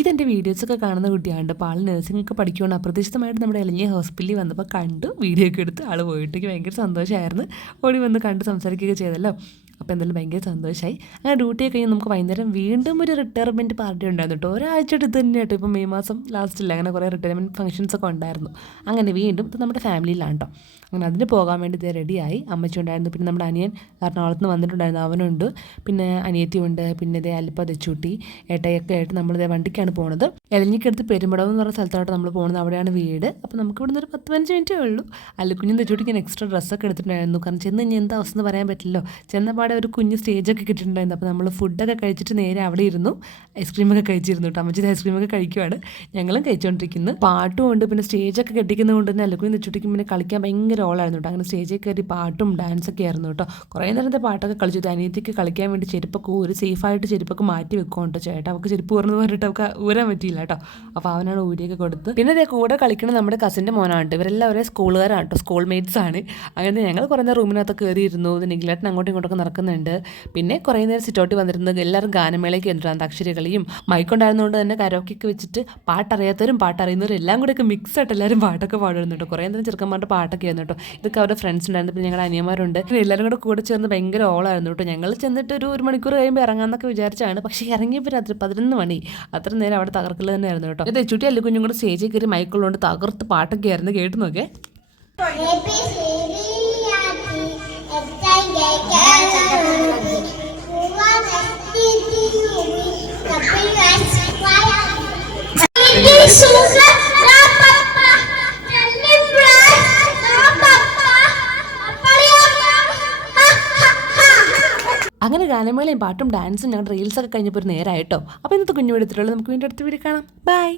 ഇതെൻ്റെ വീഡിയോസൊക്കെ കാണുന്ന കുട്ടിയാണ്. അപ്പോൾ ആൾ നഴ്സിംഗൊക്കെ പഠിക്കുകയാണ്. അപ്രതീക്ഷിതമായിട്ട് നമ്മുടെ എലഞ്ഞി ഹോസ്പിറ്റലിൽ വന്നപ്പോൾ കണ്ടു, വീഡിയോ ഒക്കെ എടുത്ത് ആൾ പോയിട്ട് ഭയങ്കര സന്തോഷമായിരുന്നു. ഓടി വന്ന് കണ്ട് സംസാരിക്കുകയൊക്കെ ചെയ്തല്ലോ. അപ്പോൾ എന്തായാലും ഭയങ്കര സന്തോഷമായി. അങ്ങനെ ഡ്യൂട്ടിയൊക്കെ കഴിഞ്ഞ് നമുക്ക് വൈകുന്നേരം വീണ്ടും ഒരു റിട്ടയർമെൻറ്റ് പാർട്ടി ഉണ്ടായിരുന്നു കേട്ടോ. ഒരാഴ്ചയായിട്ട് ഇത് തന്നെ കേട്ടോ. ഇപ്പോൾ മെയ് മാസം ലാസ്റ്റില്ല, അങ്ങനെ കുറേ റിട്ടയർമെൻറ്റ് ഫംഗ്ഷൻസൊക്കെ ഉണ്ടായിരുന്നു. അങ്ങനെ വീണ്ടും ഇത് നമ്മുടെ ഫാമിലിയിലാണ് കേട്ടോ. അങ്ങനെ അതിന് പോകാൻ വേണ്ടി ഇത് റെഡിയായി. അമ്മച്ചി ഉണ്ടായിരുന്നു, പിന്നെ നമ്മുടെ അനിയൻ എറണാകുളത്ത് നിന്ന് വന്നിട്ടുണ്ടായിരുന്നു, അവനുണ്ട്, പിന്നെ അനിയത്തിയുണ്ട്, പിന്നെ ഇതേ അല്പ തെച്ചൂട്ടി ഏട്ടയൊക്കെ ആയിട്ട് നമ്മളിതേ വണ്ടിക്കാണ് പോകുന്നത്. എലഞ്ഞിക്കടുത്ത് പെരുമ്പടവ് എന്ന് പറഞ്ഞ സ്ഥലത്തോട്ട് നമ്മൾ പോകുന്നത്. അവിടെയാണ് വീട്. അപ്പോൾ നമുക്ക് ഇവിടുന്ന് ഒരു 10-15 മിനിറ്റേ ഉള്ളൂ. അല്ലുക്കുഞ്ഞും തെച്ചൂട്ടിക്ക് ഞാൻ എക്സ്ട്രാ ഡ്രസ്സൊക്കെ എടുത്തിട്ടുണ്ടായിരുന്നു. കാരണം ചെന്ന് കഴിഞ്ഞാൽ എന്താ അവസ്ഥ എന്ന് പറയാൻ പറ്റില്ലല്ലോ. ചെന്നപാടെ ഒരു കുഞ്ഞ് സ്റ്റേജൊക്കെ കിട്ടിയിട്ടുണ്ടായിരുന്നു. അപ്പോൾ നമ്മൾ ഫുഡൊക്കെ കഴിച്ചിട്ട് നേരെ അവിടെ ഇരുന്നു. ഐസ്ക്രീമൊക്കെ കഴിച്ചിരുന്നു കേട്ടോ. അമ്മച്ചി ഐസ്ക്രീമൊക്കെ കഴിക്കുവാണ്, ഞങ്ങളും കഴിച്ചുകൊണ്ടിരിക്കുന്നു. പാട്ടും ഉണ്ട്, പിന്നെ സ്റ്റേജൊക്കെ കെട്ടിക്കുന്നതുകൊണ്ട് തന്നെ അല്ലുക്കുഞ്ഞും തെച്ചൂട്ടിക്കും പിന്നെ കളിക്കാൻ ഭയങ്കര ഓളായിരുന്നു കേട്ടോ. അങ്ങനെ സ്റ്റേജിൽ കയറി പാട്ടും ഡാൻസൊക്കെ ആയിരുന്നു കേട്ടോ. കുറേ നേരത്തെ പാട്ടൊക്കെ കളിച്ചു. അനിയത്തിക്ക് കളിക്കാൻ വേണ്ടി ചെരുപ്പൊക്കെ ഒരു സേഫായിട്ട് ചെരുപ്പൊക്കെ മാറ്റി വെക്കും കേട്ടോ ചേട്ടാ. അവൾക്ക് ചെരുപ്പ് ഊർന്ന് പറഞ്ഞിട്ട് അവൾക്ക് ഊരാൻ പറ്റിയില്ല കേട്ടോ. അപ്പോൾ അവനാണ് ഊരിയൊക്കെ കൊടുത്ത്. പിന്നെ ഇതേ കൂടെ കളിക്കുന്നത് നമ്മുടെ കസിൻ്റെ മോനാണ്. ഇവരെല്ലാം ഒരേ സ്കൂളുകാരാണ് കേട്ടോ, സ്കൂൾ മേറ്റ്സ് ആണ്. അങ്ങനെ ഞങ്ങൾ കുറേ നേരം റൂമിനകത്ത് കയറിയിരുന്നു. നിഖിലേട്ടൻ അങ്ങോട്ടും ഇങ്ങോട്ടൊക്കെ നടക്കുന്നുണ്ട്. പിന്നെ കുറേ നേരം സിറ്റൗട്ടിൽ വന്നിരുന്നത് എല്ലാവരും ഗാനമേളയ്ക്ക് വന്നിട്ടുണ്ട്. അന്താക്ഷരികളിയും മൈക്കുണ്ടായിരുന്നതുകൊണ്ട് തന്നെ കരോക്കൊക്കെ വെച്ചിട്ട് പാട്ടറിയാത്തവരും പാട്ടറിയുന്നവരും എല്ലാം കൂടെയൊക്കെ മിക്സ് ആയിട്ട് എല്ലാവരും പാട്ടൊക്കെ പാടുന്നു കേട്ടോ. കുറേ നേരം ചെറുക്കന്മാരുടെ പാട്ടൊക്കെ ആയിരുന്നു കേട്ടോ. ഇതൊക്കെ അവരുടെ ഫ്രണ്ട്സ് ഉണ്ടായിരുന്നു, പിന്നെ ഞങ്ങളുടെ അനിയന്മാരുണ്ട്. എല്ലാവരും കൂടെ ചേർന്ന് ഭയങ്കര ഓളായിരുന്നു കേട്ടോ. ഞങ്ങൾ ചെന്നിട്ട് ഒരു മണിക്കൂർ കഴിയുമ്പോൾ ഇറങ്ങാമെന്നൊക്കെ വിചാരിച്ചാണ്. പക്ഷേ ഇറങ്ങിയപ്പോൾ രാത്രി 11 മണി. അത്ര നേരം അവിടെ തകർക്കൽ തന്നെ ആയിരുന്നു കേട്ടോ. ഇത് തെച്ചൂട്ടി അല്ലു കുഞ്ഞും കൂടെ സ്റ്റേജിൽ കയറി മൈക്കുള്ളതുകൊണ്ട് തകർത്ത് പാട്ടൊക്കെ ആയിരുന്നു. കേട്ട് നോക്കേ. അങ്ങനെ ഗാനമേളയും പാട്ടും ഡാൻസും ഞങ്ങളുടെ റീൽസൊക്കെ കഴിഞ്ഞപ്പോൾ ഒരു നേരമായിട്ടോ. അപ്പോൾ ഇന്നത്തെ കുഞ്ഞു എടുത്തിട്ടുള്ളത് നമുക്ക് വീണ്ടും അടുത്ത വീഡിയോ കാണാം. ബൈ.